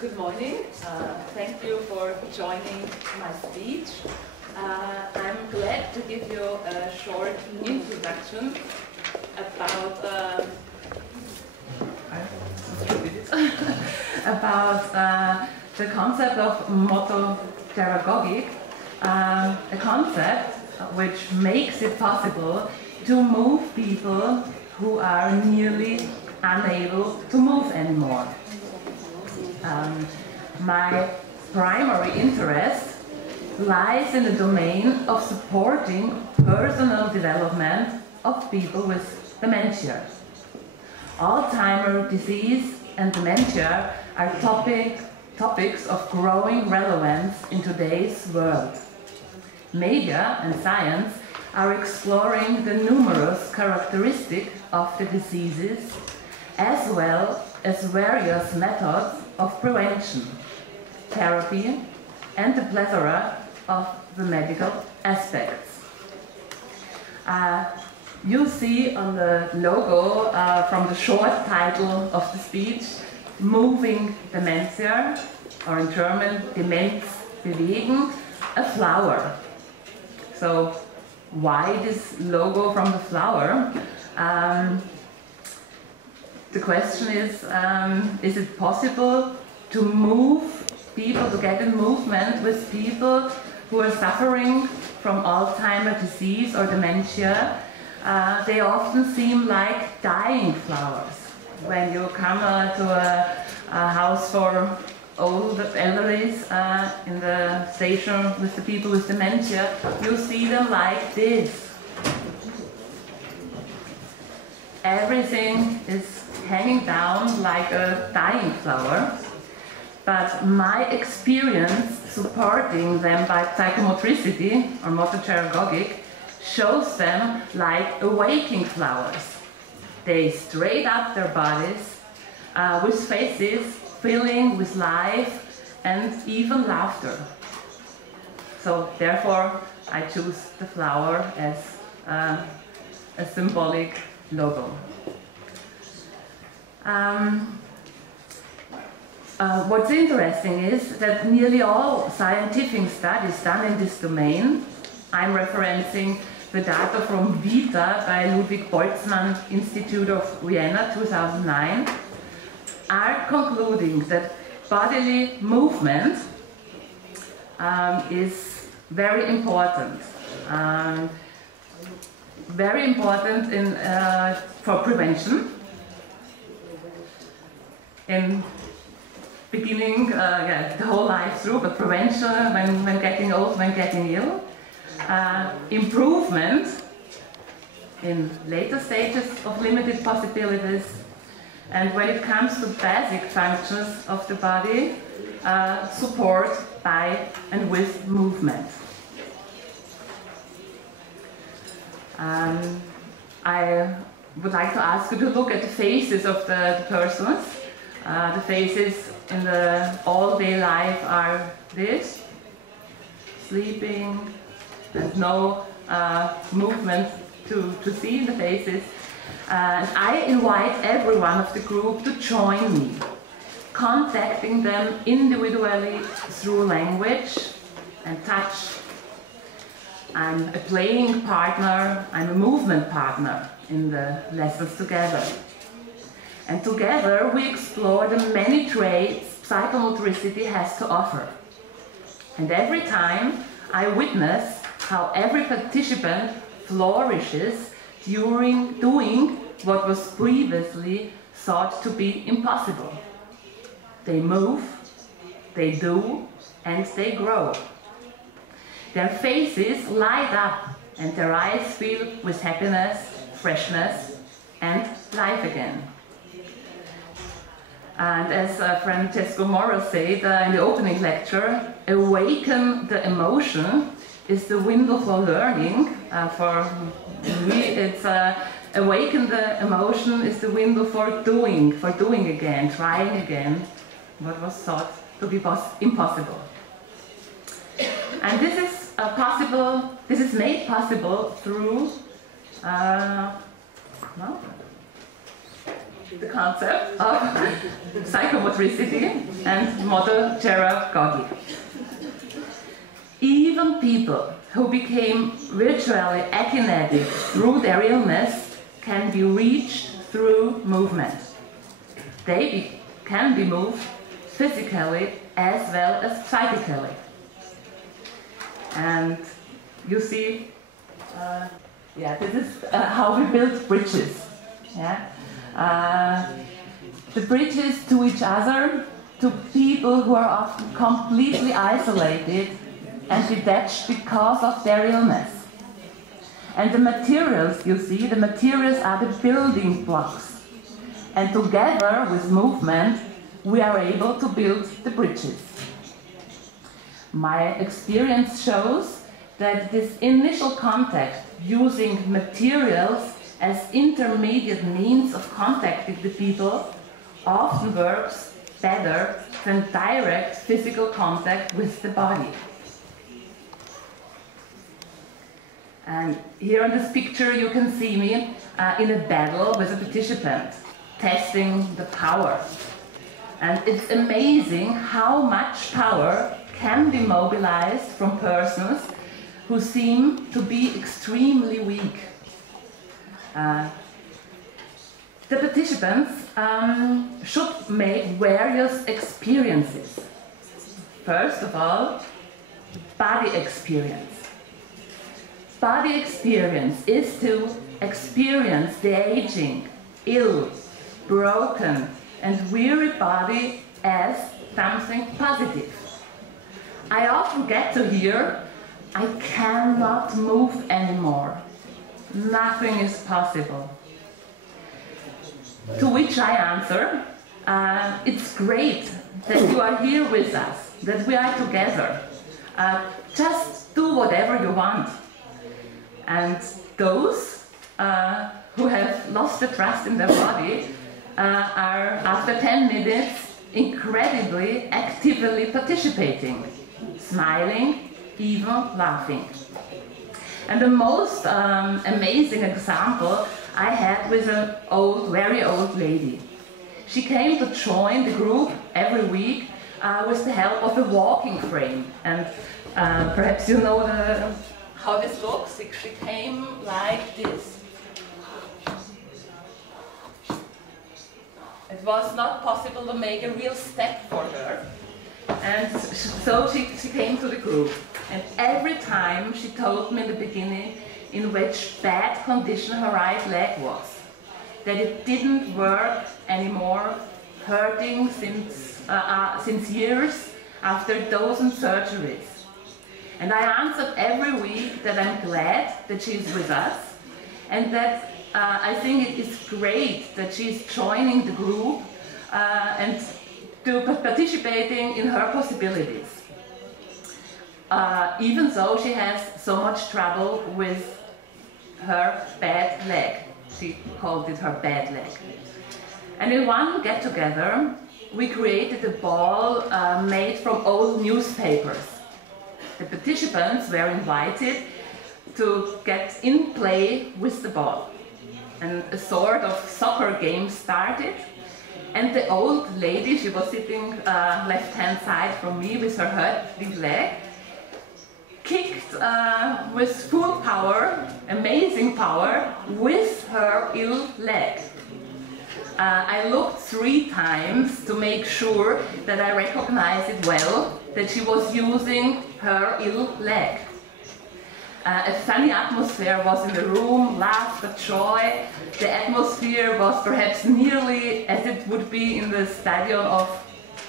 Good morning. Thank you for joining my speech. I'm glad to give you a short introduction about the concept of motopedagogic, a concept which makes it possible to move people who are nearly unable to move anymore. My primary interest lies in the domain of supporting personal development of people with dementia. Alzheimer's disease and dementia are topics of growing relevance in today's world. Media and science are exploring the numerous characteristics of the diseases as well as various methods of prevention, therapy, and the plethora of the medical aspects. You see on the logo from the short title of the speech, Moving Dementia, or in German, Demenz bewegen, a flower. So why this logo from the flower? The question is it possible to move people, to get in movement with people who are suffering from Alzheimer's disease or dementia? They often seem like dying flowers. When you come to a house for old elderlies in the station with the people with dementia, you see them like this. Everything is hanging down like a dying flower, but my experience supporting them by psychomotricity or motopedagogic shows them like awaking flowers. They straight up their bodies with faces filling with life and even laughter. So therefore I choose the flower as a symbolic logo. What's interesting is that nearly all scientific studies done in this domain, I'm referencing the data from VITA by Ludwig Boltzmann Institute of Vienna 2009, are concluding that bodily movement is very important. Very important for prevention. In beginning, the whole life through, but prevention when getting old, when getting ill. Improvement in later stages of limited possibilities. And when it comes to basic functions of the body, support by and with movement. I would like to ask you to look at the faces of the persons. The faces in the all-day life are this, sleeping, and no movement to see in the faces. And I invite everyone of the group to join me, contacting them individually through language and touch. I'm a playing partner, I'm a movement partner in the lessons together. And together we explore the many traits psychomotricity has to offer. And every time I witness how every participant flourishes during doing what was previously thought to be impossible. They move, they do, and they grow. Their faces light up and their eyes fill with happiness, freshness, and life again. And as Francesco Moro said in the opening lecture, awaken the emotion is the window for learning. For me, it's awaken the emotion is the window for doing again, trying again what was thought to be impossible. And this is made possible through the concept of psychomotricity and motor pedagogy. Even people who became virtually akinetic through their illness can be reached through movement. They can be moved physically as well as psychically. And you see, this is how we build bridges. The bridges to each other, to people who are often completely isolated and detached because of their illness. And the materials, you see, the materials are the building blocks. And together with movement, we are able to build the bridges. My experience shows that this initial contact using materials as intermediate means of contacting the people often works better than direct physical contact with the body. And here in this picture you can see me in a battle with a participant, testing the power. And it's amazing how much power can be mobilized from persons who seem to be extremely weak. The participants should make various experiences. First of all, body experience. Body experience is to experience the aging, ill, broken, and weary body as something positive. I often get to hear, I cannot move anymore. Nothing is possible. To which I answer, it's great that you are here with us, that we are together. Just do whatever you want. And those who have lost the trust in their body are, after 10 minutes, incredibly actively participating, smiling, even laughing. And the most amazing example I had with an very old lady. She came to join the group every week with the help of a walking frame. And perhaps you know how this looks. She came like this. It was not possible to make a real step for her. And so she came to the group. And every time she told me in the beginning in which bad condition her right leg was. That it didn't work anymore, hurting since years after dozen surgeries. And I answered every week that I'm glad that she's with us and that I think it is great that she's joining the group and participating in her possibilities. Even though she has so much trouble with her bad leg. She called it her bad leg. And in one get-together, we created a ball made from old newspapers. The participants were invited to get in play with the ball. And a sort of soccer game started. And the old lady, she was sitting left-hand side from me with her hurting leg, kicked with full power, amazing power, with her ill leg. I looked 3 times to make sure that I recognized it well, that she was using her ill leg. A funny atmosphere was in the room, laughter, joy. The atmosphere was perhaps nearly as it would be in the stadium of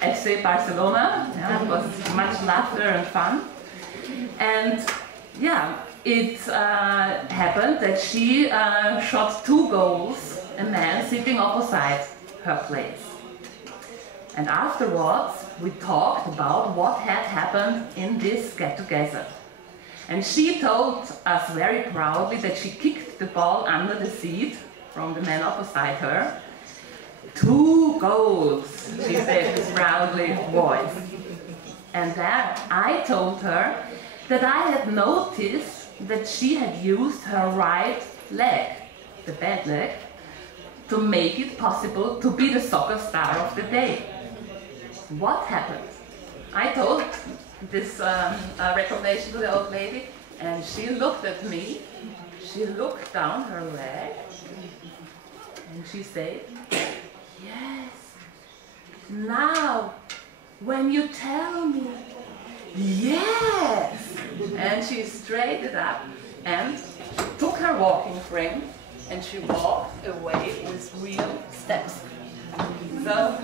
FC Barcelona. It was much laughter and fun. And it happened that she shot 2 goals, a man sitting opposite her place. And afterwards, we talked about what had happened in this get-together. And she told us very proudly that she kicked the ball under the seat from the man opposite her. 2 goals, she said with proudly voice. And then I told her that I had noticed that she had used her right leg, the bad leg, to make it possible to be the soccer star of the day. What happened? I told this recommendation to the old lady, and she looked at me, she looked down her leg, and she said, yes, now when you tell me, yes! And she straightened up and took her walking frame and she walked away with real steps. So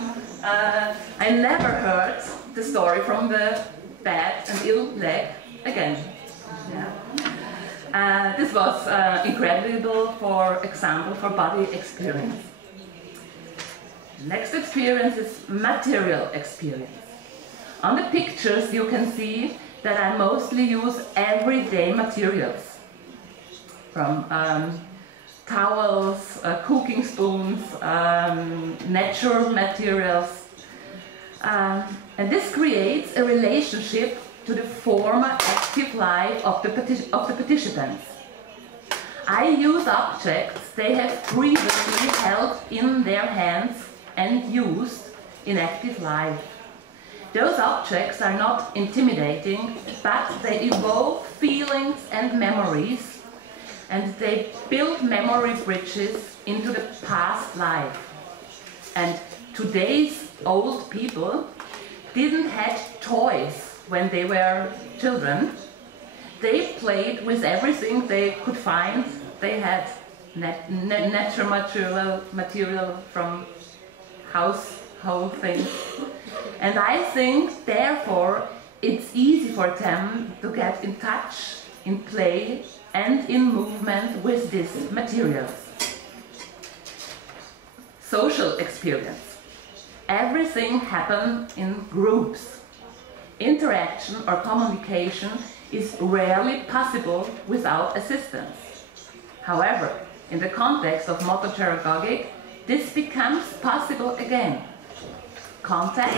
I never heard the story from the bad and ill leg again. Yeah. This was incredible, for example, for body experience. Next experience is material experience. On the pictures you can see that I mostly use everyday materials, from towels, cooking spoons, natural materials, and this creates a relationship to the former active life of the participants. I use objects they have previously held in their hands and used in active life. Those objects are not intimidating, but they evoke feelings and memories, and they build memory bridges into the past life. And today's old people didn't have toys when they were children. They played with everything they could find. They had natural material from household things. And I think, therefore, it's easy for them to get in touch, in play, and in movement with these materials. Social experience. Everything happens in groups. Interaction or communication is rarely possible without assistance. However, in the context of mototerragogic, this becomes possible again. Contact,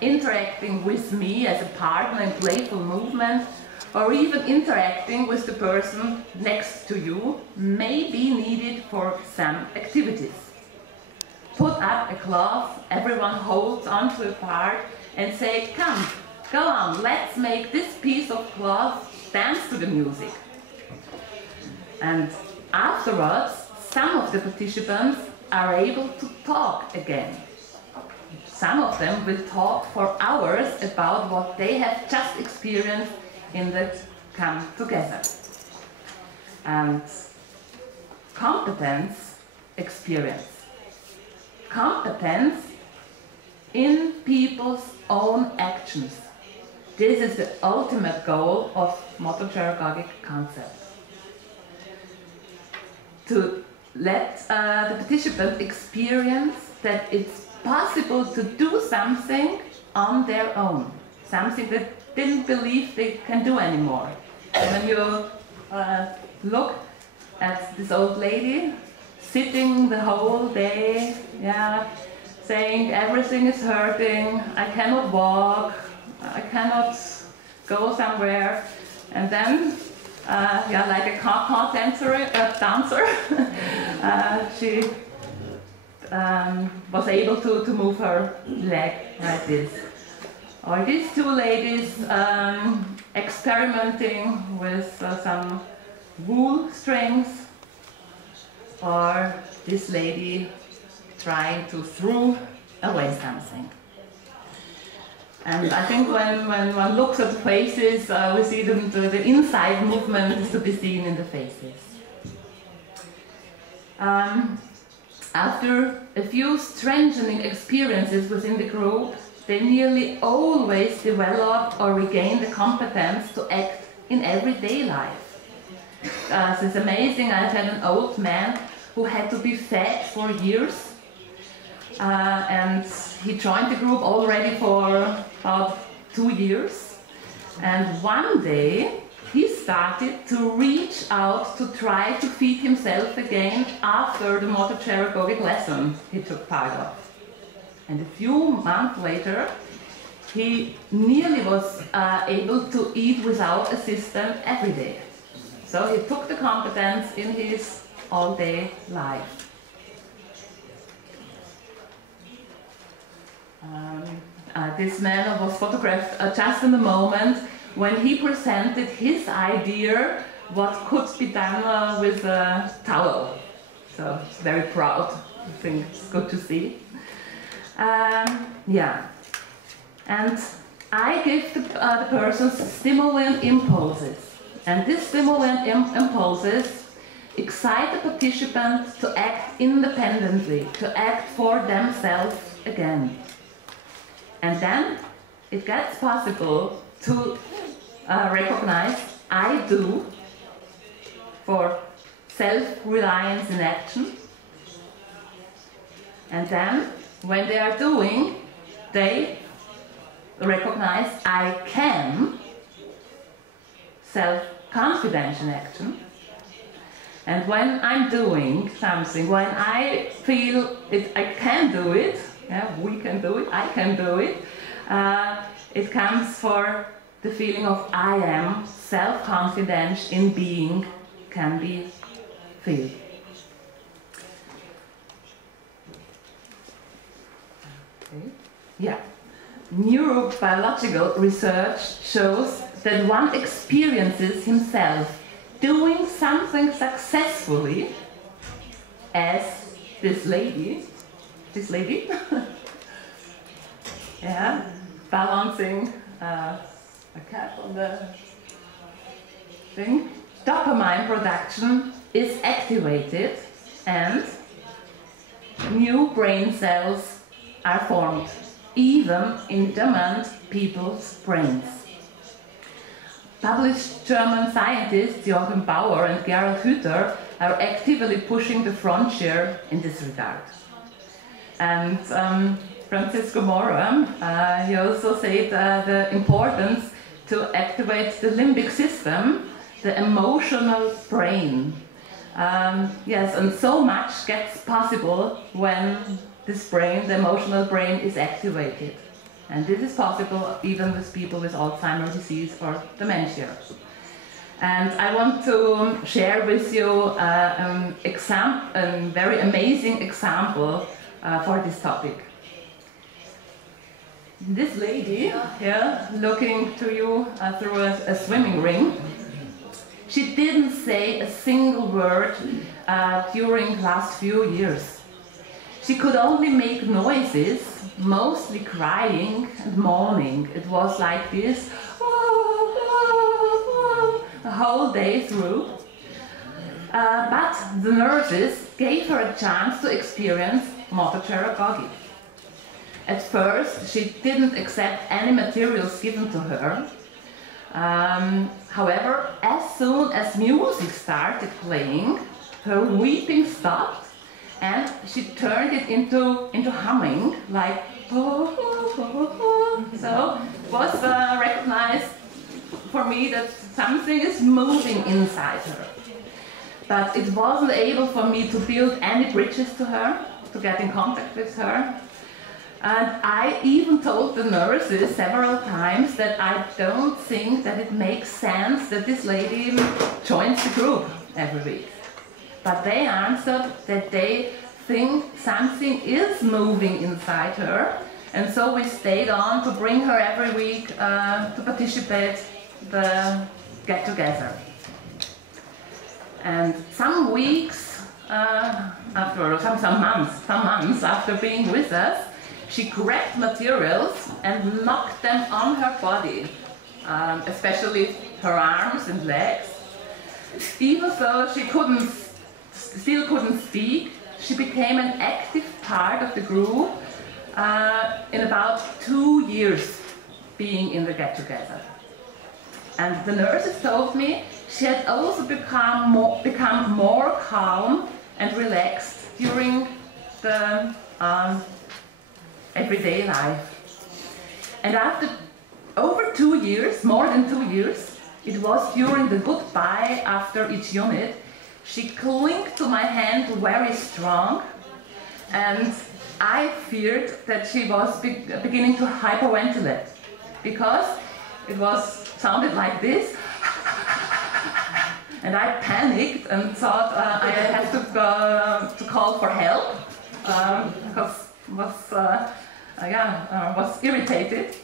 interacting with me as a partner in playful movement, or even interacting with the person next to you may be needed for some activities. Put up a cloth, everyone holds onto a part and say, come, go on, let's make this piece of cloth dance to the music. And afterwards, some of the participants are able to talk again. Some of them will talk for hours about what they have just experienced in the come together. And competence experience. Competence in people's own actions. This is the ultimate goal of mototerragogic concept. To let the participant experience that it's possible to do something on their own, something that didn't believe they can do anymore. When you look at this old lady sitting the whole day, yeah, saying everything is hurting, I cannot walk, I cannot go somewhere, and then yeah, like a car dancer, she was able to move her leg like this. Or these two ladies experimenting with some wool strings, or this lady trying to throw away something. And I think when one looks at the faces, we see the inside movement is to be seen in the faces. After a few strengthening experiences within the group, they nearly always develop or regain the competence to act in everyday life. It's amazing. I've had an old man who had to be fed for years, and he joined the group already for about 2 years. And one day he started to reach out to try to feed himself again after the mototerragogic lesson he took part of. And a few months later, he nearly was able to eat without assistance every day. So he took the competence in his all-day life. This man was photographed just in the moment when he presented his idea what could be done with a towel. So it's very proud. I think it's good to see. Yeah. And I give the persons stimulant impulses. And these stimulant impulses excite the participant to act independently, to act for themselves again. And then it gets possible to recognize I do for self-reliance in action. And then when they are doing, they recognize I can, self-confidence in action. And when I'm doing something, when I feel I can do it, yeah, we can do it, I can do it, it comes for the feeling of I am, self-confidence in being can be felt. Okay. Yeah. Neurobiological research shows that one experiences himself doing something successfully as this lady, yeah, balancing a cat on the thing. Dopamine production is activated and new brain cells are formed, even in dormant people's brains. Published German scientists Joachim Bauer and Gerald Hüther are actively pushing the frontier in this regard. And Francisco Mora, he also said the importance to activate the limbic system, the emotional brain. Yes, and so much gets possible when this brain, the emotional brain, is activated. And this is possible even with people with Alzheimer's disease or dementia. And I want to share with you a very amazing example for this topic. This lady here, looking to you through a swimming ring, she didn't say a single word during the last few years. She could only make noises, mostly crying and moaning. It was like this the whole day through. But the nurses gave her a chance to experience motor pedagogy. At first, she didn't accept any materials given to her. However, as soon as music started playing, her weeping stopped. And she turned it into humming, like so it was recognized for me that something is moving inside her. But it wasn't able for me to build any bridges to her, to get in contact with her. And I even told the nurses several times that I don't think that it makes sense that this lady joins the group every week. But they answered that they think something is moving inside her, and so we stayed on to bring her every week to participate the get-together. And some weeks after, some months after being with us, she grabbed materials and knocked them on her body, especially her arms and legs. Even though she still couldn't speak, she became an active part of the group in about 2 years being in the get-together. And the nurses told me she had also become more calm and relaxed during the everyday life. And after over 2 years, more than 2 years, it was during the goodbye after each unit, she clung to my hand very strong, and I feared that she was beginning to hyperventilate, because it sounded like this, and I panicked and thought I had to call for help, because it was was irritated,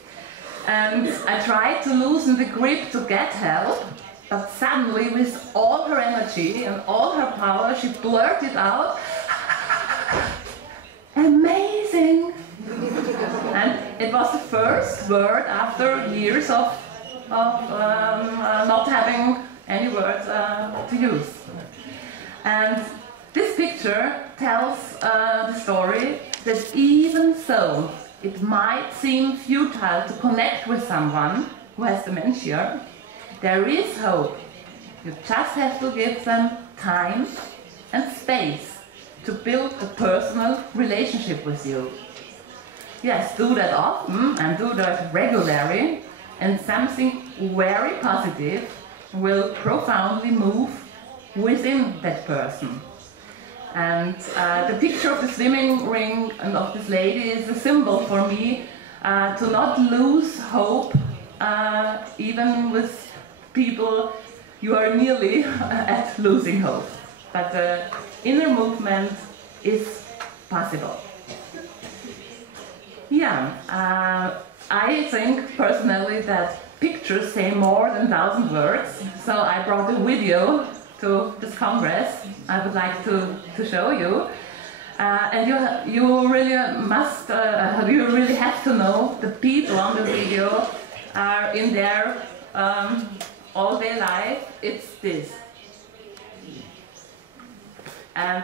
and I tried to loosen the grip to get help, but suddenly with all her energy and all her power she blurted out, "Amazing!" And it was the first word after years of not having any words to use. And this picture tells the story that even so it might seem futile to connect with someone who has dementia, there is hope. You just have to give them time and space to build a personal relationship with you. Yes, do that often and do that regularly, and something very positive will profoundly move within that person. And the picture of the swimming ring and of this lady is a symbol for me to not lose hope, even with people you are nearly at losing hope. But the inner movement is possible. Yeah, I think personally that pictures say more than 1,000 words, so I brought a video to this congress I would like to show you. And you really must, you really have to know the people on the video are in their all-day life. It's this. And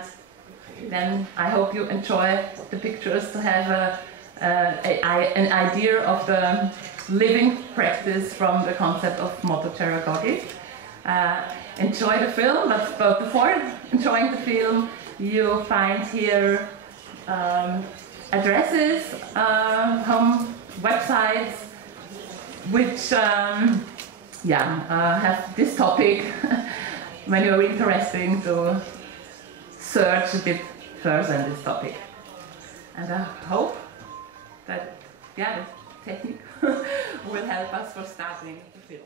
then I hope you enjoy the pictures to have an idea of the living practice from the concept of motopedagogy. Enjoy the film, but before enjoying the film, you find here addresses, home websites, which have this topic when you're interested to search a bit further in this topic. And I hope that the technique will help us for starting the film.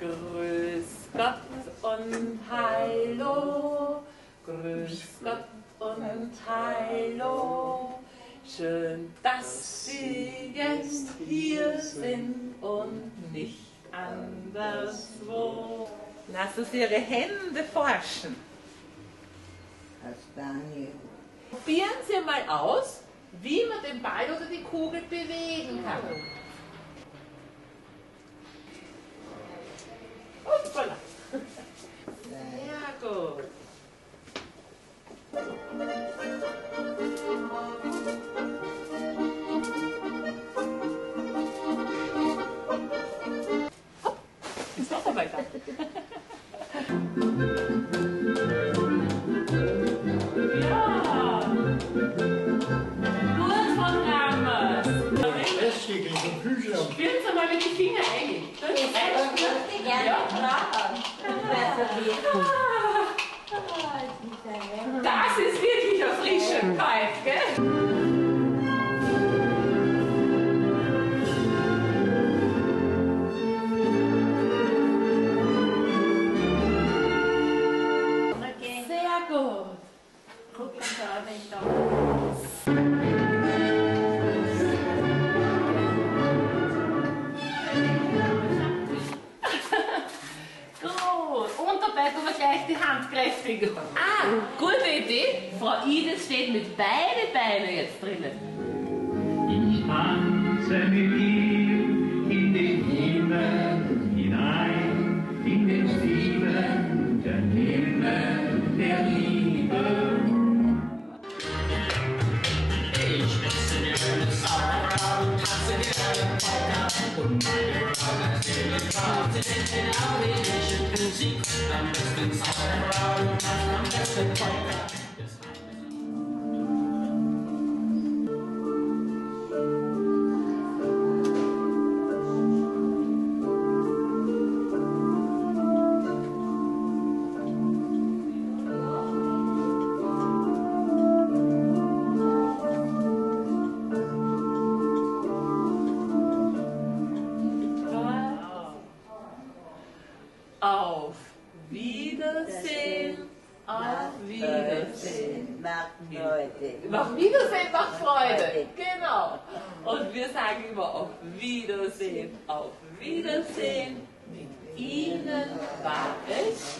Grüß Gott und Hallo, Grüß Gott und Hallo, schön, dass Sie jetzt hier sind und nicht anderswo. Lassen Sie Ihre Hände forschen. Probieren Sie mal aus, wie man den Ball oder die Kugel bewegen kann. Und voilà. Sehr gut. Hopp, ist noch weiter. Spüren Sie mal mit den Fingern rein. Das ist echt gerne Das ist wirklich ein frischer Kalb, gell? Okay. Sehr gut. Guck mal da, wenn ich da. Gleich die Hand kräftig. Gute Idee. Frau Ide steht mit beiden Beinen jetzt drinnen. Ich tanze mit ihm in den Himmel hinein, in den siebenten Himmel der Liebe. Ich esse gerne Sauerkraut und tanze gerne Polka und meine Brüder singen kontinentalische Musik. Am besten Sauerkraut und am besten Polka. Auf Wiedersehen, Auf Wiedersehen. Macht Freude. Auf Wiedersehen macht Freude. Genau. Und wir sagen immer auf Wiedersehen. Auf Wiedersehen. Mit Ihnen war es